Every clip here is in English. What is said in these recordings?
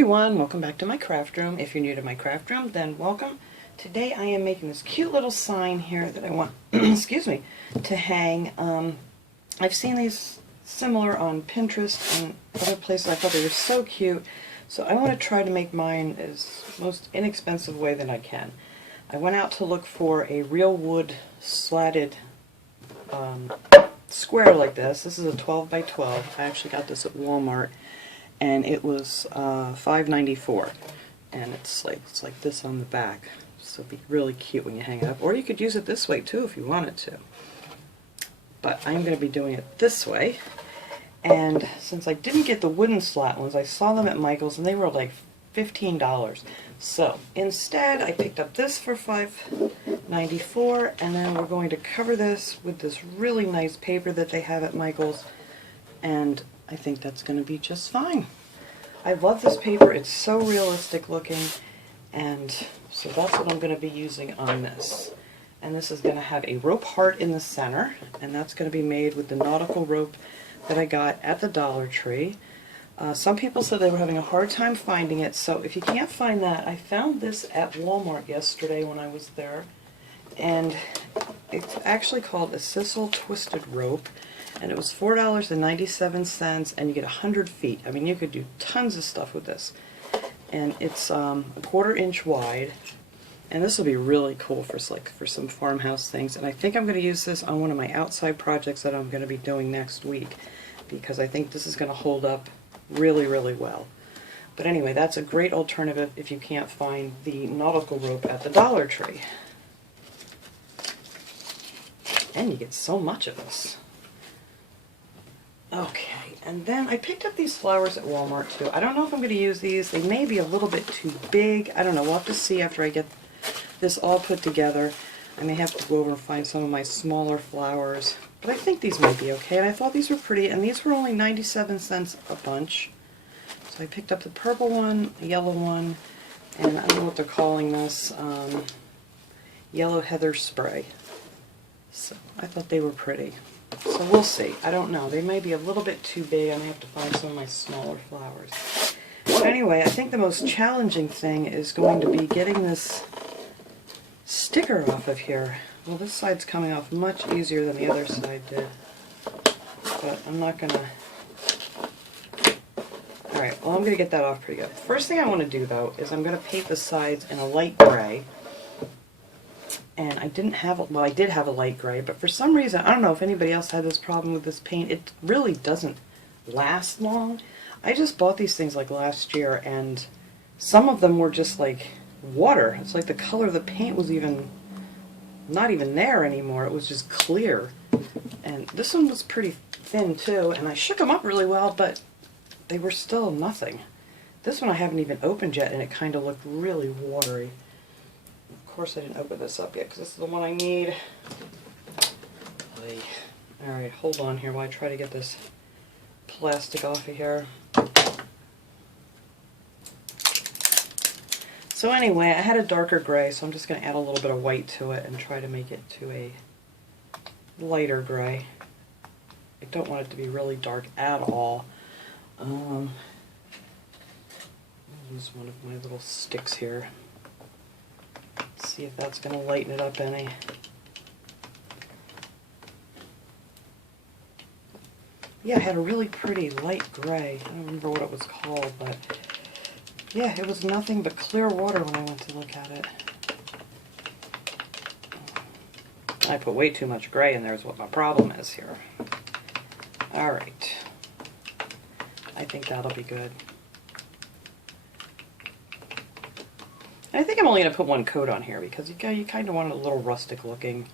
everyone, welcome back to my craft room. If you're new to my craft room, then welcome. Today I am making this cute little sign here that I want, excuse me, to hang. I've seen these similar on Pinterest and other places. I thought they were so cute, so I want to try to make mine as most inexpensive way that I can. I went out to look for a real wood slatted square like this. This is a 12 by 12. I actually got this at Walmart. And it was $5.94, and it's like this on the back, so it'd be really cute when you hang it up. Or you could use it this way too if you wanted to. But I'm going to be doing it this way, and since I didn't get the wooden slat ones, I saw them at Michael's and they were like $15. So instead, I picked up this for $5.94, and then we're going to cover this with this really nice paper that they have at Michael's, and I think that's going to be just fine. I love this paper. It's so realistic looking, and so that's what I'm going to be using on this. And this is going to have a rope heart in the center, and that's going to be made with the nautical rope that I got at the Dollar Tree. Some people said they were having a hard time finding it, so if you can't find that, I found this at Walmart yesterday when I was there, and it's actually called a Sisal Twisted Rope. And it was $4.97, and you get 100 feet. I mean, you could do tons of stuff with this. And it's a 1/4 inch wide, and this will be really cool for some farmhouse things. And I think I'm going to use this on one of my outside projects that I'm going to be doing next week, because I think this is going to hold up really, really well. But anyway, that's a great alternative if you can't find the nautical rope at the Dollar Tree. And you get so much of this. Okay, and then I picked up these flowers at Walmart too. I don't know if I'm going to use these. They may be a little bit too big. I don't know. We'll have to see after I get this all put together. I may have to go over and find some of my smaller flowers. But I think these might be okay. And I thought these were pretty, and these were only 97 cents a bunch. So I picked up the purple one, the yellow one, and I don't know what they're calling this, yellow heather spray. So I thought they were pretty. So we'll see. I don't know. They may be a little bit too big. I may have to find some of my smaller flowers. But anyway, I think the most challenging thing is going to be getting this sticker off of here. Well, this side's coming off much easier than the other side did. But I'm not going to... Alright, well, I'm going to get that off pretty good. First thing I want to do, though, is I'm going to paint the sides in a light gray. And I didn't have, well, I did have a light gray, but for some reason, I don't know if anybody else had this problem with this paint, it really doesn't last long. I just bought these things like last year, and some of them were just like water. It's like the color of the paint was even, not even there anymore. It was just clear. And this one was pretty thin too, and I shook them up really well, but they were still nothing. This one I haven't even opened yet, and it kind of looked really watery. Of course I didn't open this up yet because this is the one I need. Alright, hold on here while I try to get this plastic off of here. So anyway, I had a darker gray, so I'm just going to add a little bit of white to it and try to make it to a lighter gray. I don't want it to be really dark at all. I'll use one of my little sticks here. See if that's going to lighten it up any. Yeah, I had a really pretty light gray. I don't remember what it was called, but yeah, it was nothing but clear water when I went to look at it. I put way too much gray in there is what my problem is here. Alright. I think that'll be good. I think I'm only going to put one coat on here because you kind of want it a little rustic looking.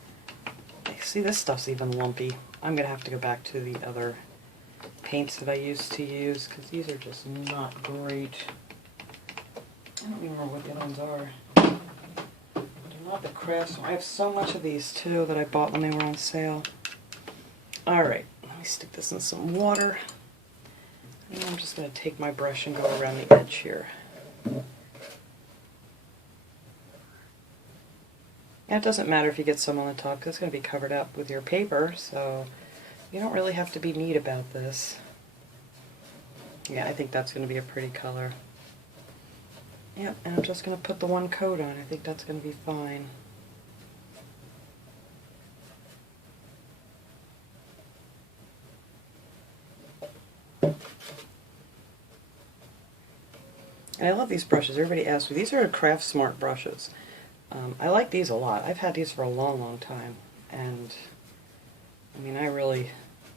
See, this stuff's even lumpy. I'm going to have to go back to the other paints that I used to use because these are just not great. I don't even remember what the other ones are. They're not the crafts. I have so much of these too that I bought when they were on sale. Alright, let me stick this in some water. And I'm just going to take my brush and go around the edge here. And it doesn't matter if you get some on the top because it's going to be covered up with your paper, so you don't really have to be neat about this. Yeah, I think that's going to be a pretty color. Yep, and I'm just going to put the one coat on. I think that's going to be fine. And I love these brushes. Everybody asks me. These are Craft Smart brushes. I like these a lot. I've had these for a long, long time. And, I mean, I really,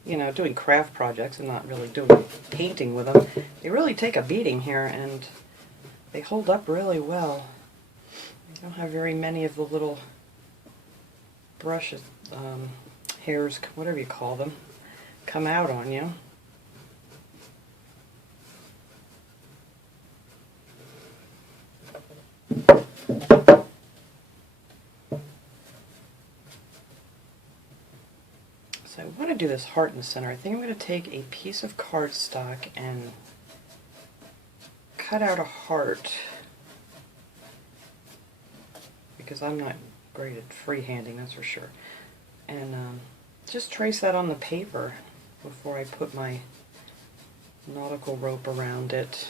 you know, doing craft projects and not really doing painting with them, they really take a beating here, and they hold up really well. I don't have very many of the little brushes, hairs, whatever you call them, come out on you. So I want to do this heart in the center. I think I'm going to take a piece of cardstock and cut out a heart, because I'm not great at freehanding, that's for sure. And just trace that on the paper before I put my nautical rope around it.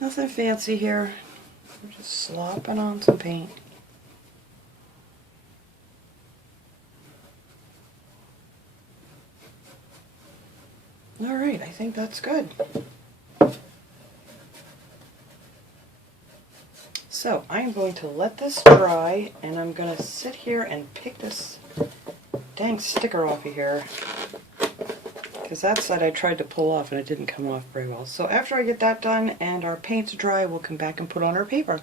Nothing fancy here. We're just slopping on some paint. Alright, I think that's good. So I'm going to let this dry, and I'm going to sit here and pick this dang sticker off of here, because that side I tried to pull off and it didn't come off very well. So after I get that done and our paint's dry, we'll come back and put on our paper.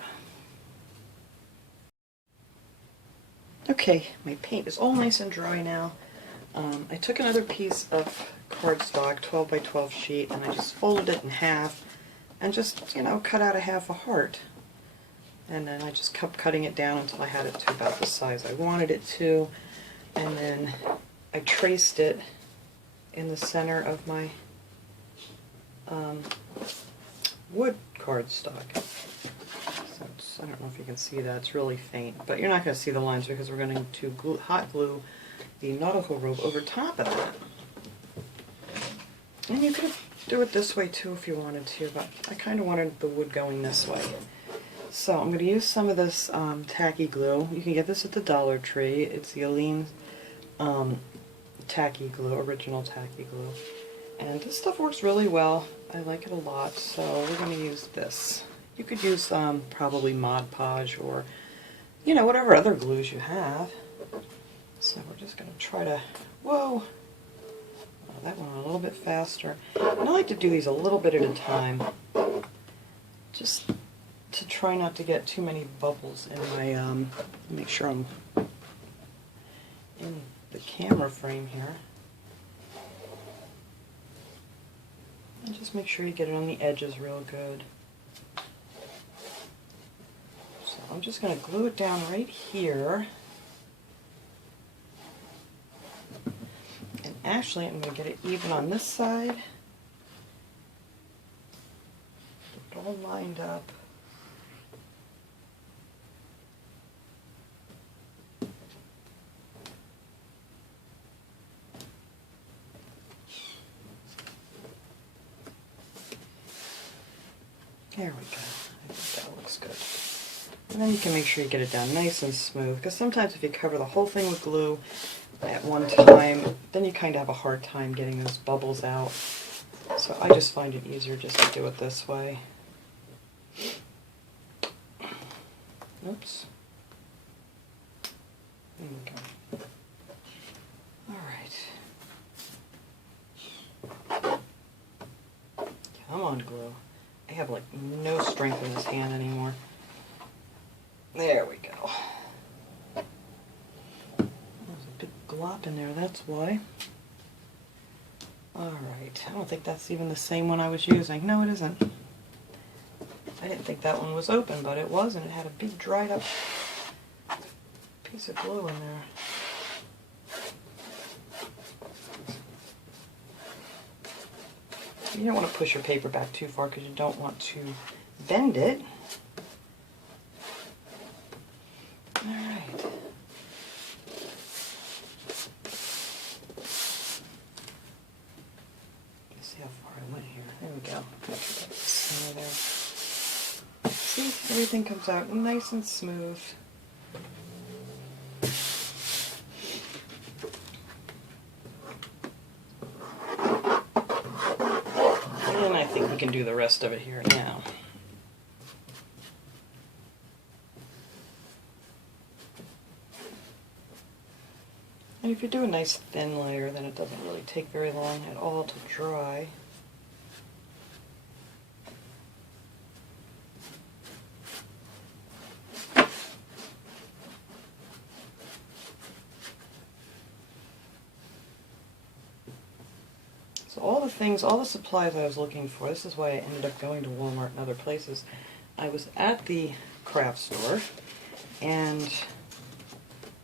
Okay, my paint is all nice and dry now. I took another piece of cardstock, 12 by 12 sheet, and I just folded it in half and just, you know, cut out a half a heart. And then I just kept cutting it down until I had it to about the size I wanted it to. And then I traced it in the center of my wood cardstock. So I don't know if you can see that, it's really faint, but you're not going to see the lines because we're going to hot glue the nautical rope over top of that. And you could do it this way too if you wanted to, but I kind of wanted the wood going this way. So I'm going to use some of this tacky glue. You can get this at the Dollar Tree. It's the Aline tacky glue, original tacky glue. And this stuff works really well. I like it a lot, so we're going to use this. You could use probably Mod Podge or, you know, whatever other glues you have. So we're just going to try to, whoa, oh, that went a little bit faster. And I like to do these a little bit at a time, just to try not to get too many bubbles in my, make sure I'm in the camera frame here. And just make sure you get it on the edges real good. So I'm just going to glue it down right here. And actually I'm going to get it even on this side. Get it all lined up. There we go. I think that looks good. And then you can make sure you get it down nice and smooth, because sometimes if you cover the whole thing with glue at one time, then you kind of have a hard time getting those bubbles out. So I just find it easier just to do it this way. Oops. There we go. Alright. Come on, glue. I have like no strength in this hand anymore. There we go. There's a big glop in there, that's why. Alright, I don't think that's even the same one I was using. No, it isn't. I didn't think that one was open, but it was, and it had a big dried up piece of glue in there. You don't want to push your paper back too far because you don't want to bend it. Alright. Let's see how far I went here. There we go. Center there. See, everything comes out nice and smooth. And I think we can do the rest of it here now. And if you do a nice thin layer, then it doesn't really take very long at all to dry. So all the supplies I was looking for, this is why I ended up going to Walmart and other places. I was at the craft store, and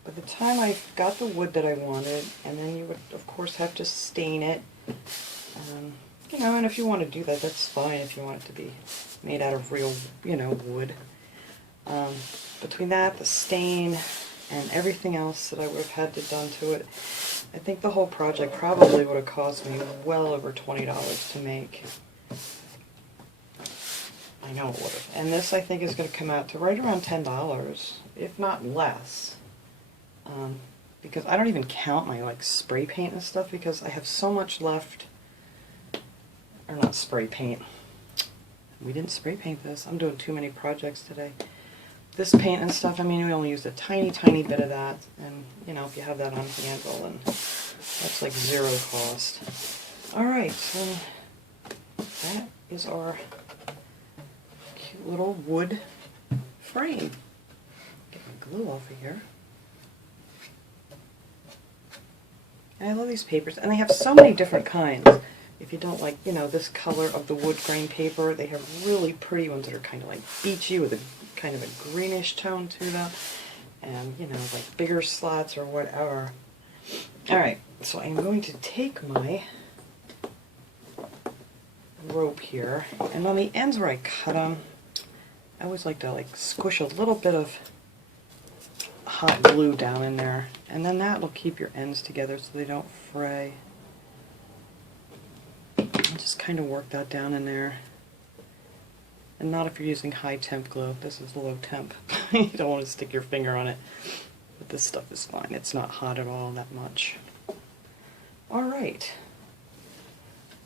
by the time I got the wood that I wanted, and then you would of course have to stain it, you know, and if you want to do that, that's fine if you want it to be made out of real, you know, wood. Between that, the stain, and everything else that I would have had to done to it, I think the whole project probably would have cost me well over $20 to make. I know it would have. And this, I think, is going to come out to right around $10, if not less. Because I don't even count my like spray paint and stuff because I have so much left. Or not spray paint. We didn't spray paint this. I'm doing too many projects today. This paint and stuff, I mean, we only used a tiny, tiny bit of that. And, you know, if you have that on hand, well, then that's like zero cost. Alright, so that is our cute little wood frame. Get my glue off of here. And I love these papers, and they have so many different kinds. If you don't like, you know, this color of the wood grain paper, they have really pretty ones that are kind of like beachy with a kind of a greenish tone to them. And, you know, like bigger slots or whatever. Alright, so I'm going to take my rope here, and on the ends where I cut them, I always like to like squish a little bit of hot glue down in there, and then that will keep your ends together so they don't fray. And just kind of work that down in there. And not if you're using high temp glue. This is low temp. You don't want to stick your finger on it. But this stuff is fine. It's not hot at all that much. Alright.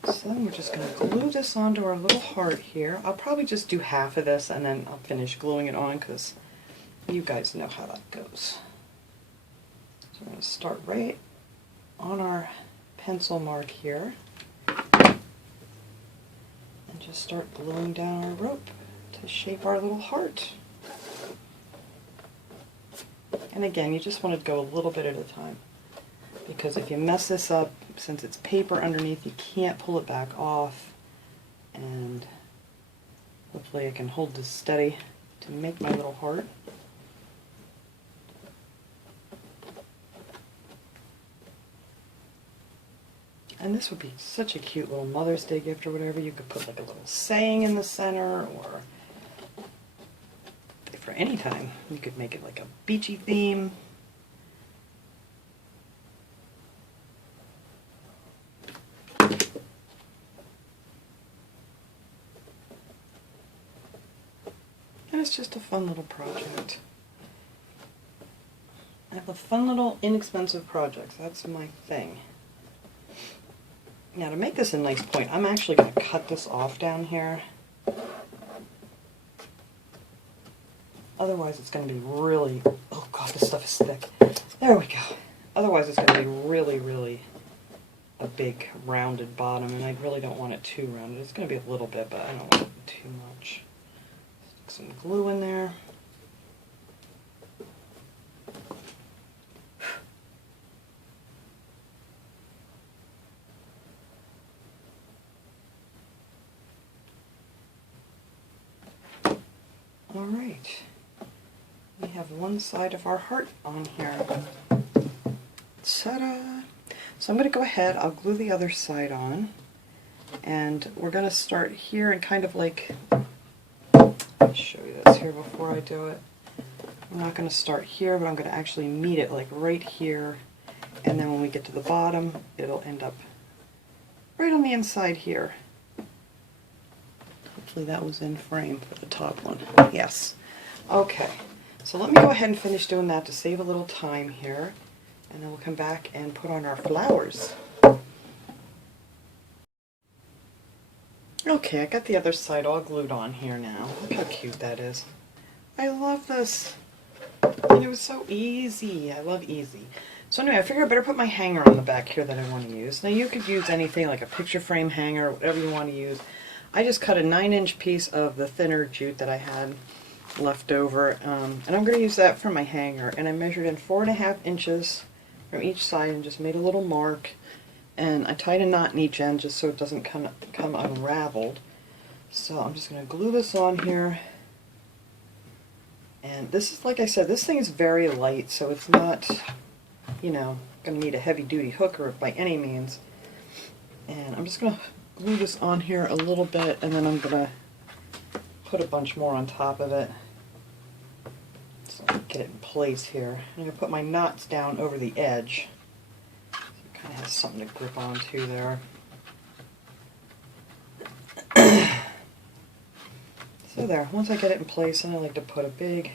So then we're just going to glue this onto our little heart here. I'll probably just do half of this and then I'll finish gluing it on because you guys know how that goes. So we're going to start right on our pencil mark here. And just start gluing down our rope to shape our little heart. And again, you just want to go a little bit at a time. Because if you mess this up, since it's paper underneath, you can't pull it back off. And hopefully I can hold this steady to make my little heart. And this would be such a cute little Mother's Day gift or whatever. You could put like a little saying in the center, or for any time. You could make it like a beachy theme. And it's just a fun little project. I love fun little inexpensive projects. That's my thing. Now to make this a nice point, I'm actually going to cut this off down here. Otherwise it's going to be really, oh god, this stuff is thick. There we go. Otherwise it's going to be really, really a big rounded bottom, and I really don't want it too rounded. It's going to be a little bit, but I don't want it too much. Stick some glue in there. Alright, we have one side of our heart on here. Ta-da! So I'm going to go ahead, I'll glue the other side on, And we're going to start here and kind of like, let me show you this here before I do it. I'm not going to start here, but I'm going to actually meet it like right here, and then when we get to the bottom, it'll end up right on the inside here. Hopefully that was in frame for the top one. Yes. Okay, so let me go ahead and finish doing that to save a little time here, and then we'll come back and put on our flowers. Okay, I got the other side all glued on here now. Look how cute that is. I love this. And it was so easy. I love easy. So anyway, I figured I better put my hanger on the back here that I want to use. Now you could use anything like a picture frame hanger, whatever you want to use. I just cut a 9-inch piece of the thinner jute that I had left over, and I'm going to use that for my hanger. And I measured in 4.5 inches from each side and just made a little mark. And I tied a knot in each end just so it doesn't come unraveled. So I'm just going to glue this on here. And this is, like I said, this thing is very light, so it's not, you know, going to need a heavy-duty hooker by any means. And I'm just going to glue this on here a little bit, and then I'm going to put a bunch more on top of it. So I can get it in place here. I'm going to put my knots down over the edge. So it kind of has something to grip onto there. So there, once I get it in place, and I like to put a big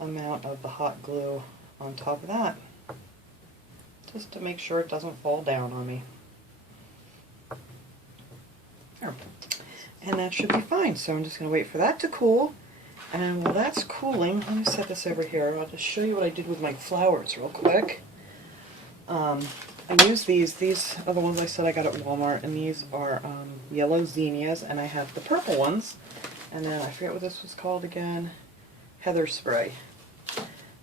amount of the hot glue on top of that, just to make sure it doesn't fall down on me. There. And that should be fine, so I'm just going to wait for that to cool, and while that's cooling, let me set this over here. I'll just show you what I did with my flowers real quick. I use these are the ones I said I got at Walmart, and these are yellow zinnias, and I have the purple ones, and then I forget what this was called again, heather spray.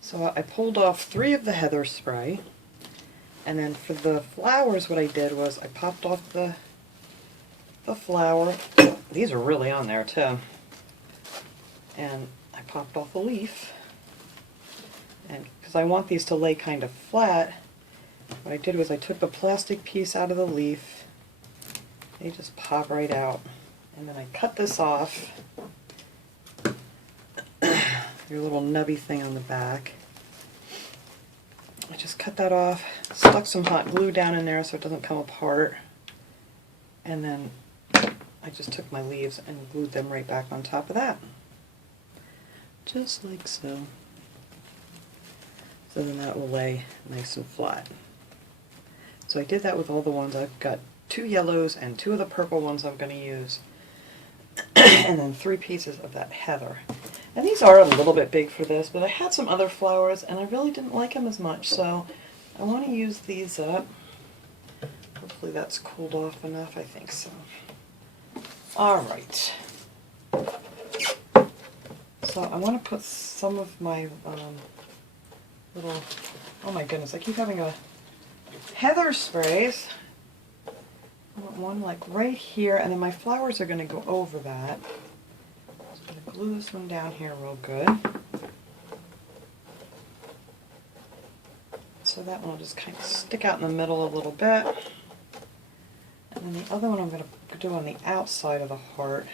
So I pulled off 3 of the heather spray, and then for the flowers what I did was I popped off the flower. These are really on there too. And I popped off a leaf, and because I want these to lay kind of flat, what I did was I took the plastic piece out of the leaf. They just pop right out. And then I cut this off. Your little nubby thing on the back. I just cut that off, stuck some hot glue down in there so it doesn't come apart. And then I just took my leaves and glued them right back on top of that. Just like so. So then that will lay nice and flat. So I did that with all the ones. I've got 2 yellows and 2 of the purple ones I'm going to use. And then 3 pieces of that heather. And these are a little bit big for this, but I had some other flowers and I really didn't like them as much, so I want to use these up. Hopefully that's cooled off enough. I think so. Alright. So I want to put some of my little, oh my goodness, I keep having a heather sprays. I want one like right here, and then my flowers are going to go over that. So I'm going to glue this one down here real good. So that one will just kind of stick out in the middle a little bit. And then the other one I'm going to do on the outside of the heart.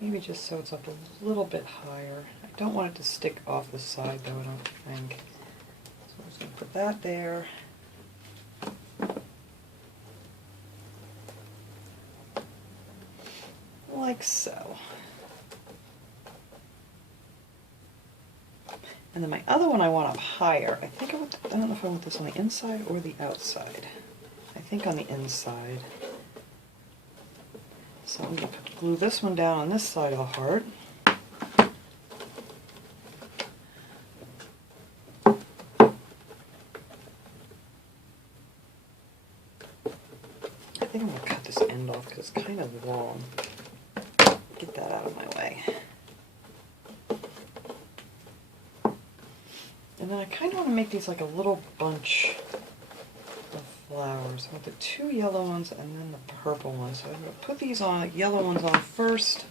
Maybe just so it's up a little bit higher. I don't want it to stick off the side though, I don't think. So I'm just going to put that there. Like so. And then my other one I want up higher. I think I don't know if I want this on the inside or the outside. I think on the inside. So I'm going to glue this one down on this side of the heart. I think I'm going to cut this end off because it's kind of long. Get that out of my way. And then I kind of want to make these like a little bunch of flowers. I want the 2 yellow ones and then the purple ones. So I'm going to put these on, yellow ones on first.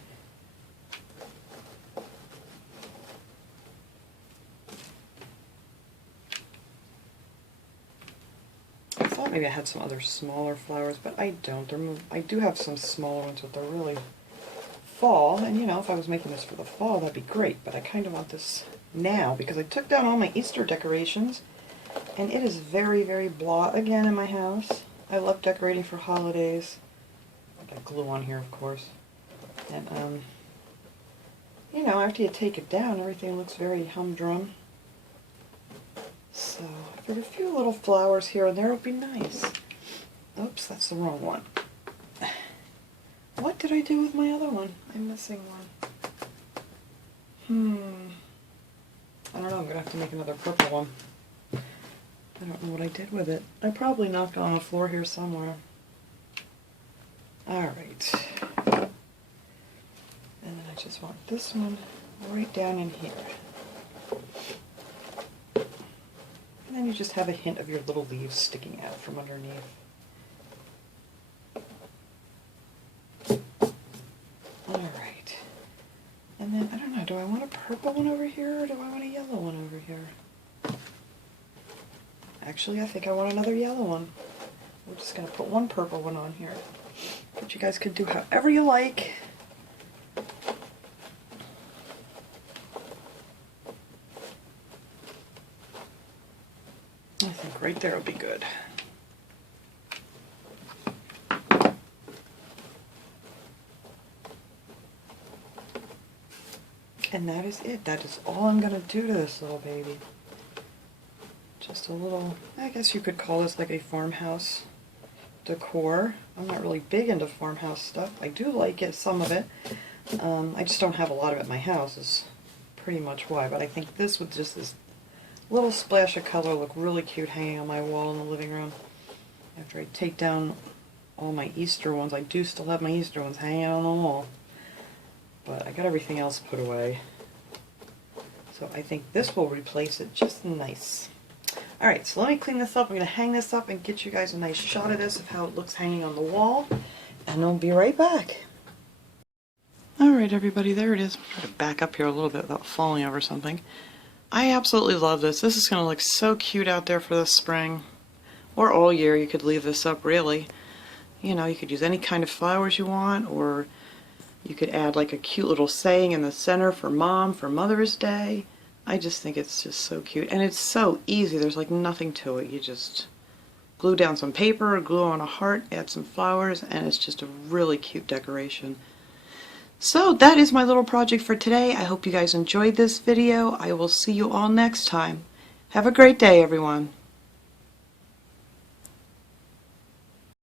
I thought thought maybe I had some other smaller flowers, but I don't. I do have some smaller ones, but they're really fall. And you know, if I was making this for the fall, that'd be great. But I kind of want this now because I took down all my Easter decorations, and it is very, very blah again in my house. I love decorating for holidays. I got glue on here, of course. And you know, after you take it down, everything looks very humdrum. So, I put a few little flowers here and there would be nice. Oops, that's the wrong one. What did I do with my other one? I'm missing one. I don't know, I'm going to have to make another purple one. I don't know what I did with it. I probably knocked it on the floor here somewhere. Alright. And then I just want this one right down in here. And then you just have a hint of your little leaves sticking out from underneath. Alright. And then, I don't know, do I want a purple one over here or do I want a yellow one over here? Actually, I think I want another yellow one. We're just going to put one purple one on here. But you guys could do however you like. I think right there will be good. And that is it. That is all I'm going to do to this little baby. Just a little, I guess you could call this like a farmhouse decor. I'm not really big into farmhouse stuff. I do like it, some of it. I just don't have a lot of it in my house is pretty much why. But I think this with just this little splash of color look really cute hanging on my wall in the living room. After I take down all my Easter ones, I do still have my Easter ones hanging on the wall. But I got everything else put away. So I think this will replace it just nice. Alright, so let me clean this up. I'm going to hang this up and get you guys a nice shot of this, of how it looks hanging on the wall. And I'll be right back. Alright everybody, there it is. I'm trying to back up here a little bit without falling over something. I absolutely love this. This is going to look so cute out there for the spring. Or all year, you could leave this up really. You know, you could use any kind of flowers you want, or you could add like a cute little saying in the center for Mom, for Mother's Day. I just think it's just so cute. And it's so easy. There's like nothing to it. You just glue down some paper, glue on a heart, add some flowers, and it's just a really cute decoration. So that is my little project for today. I hope you guys enjoyed this video. I will see you all next time. Have a great day, everyone.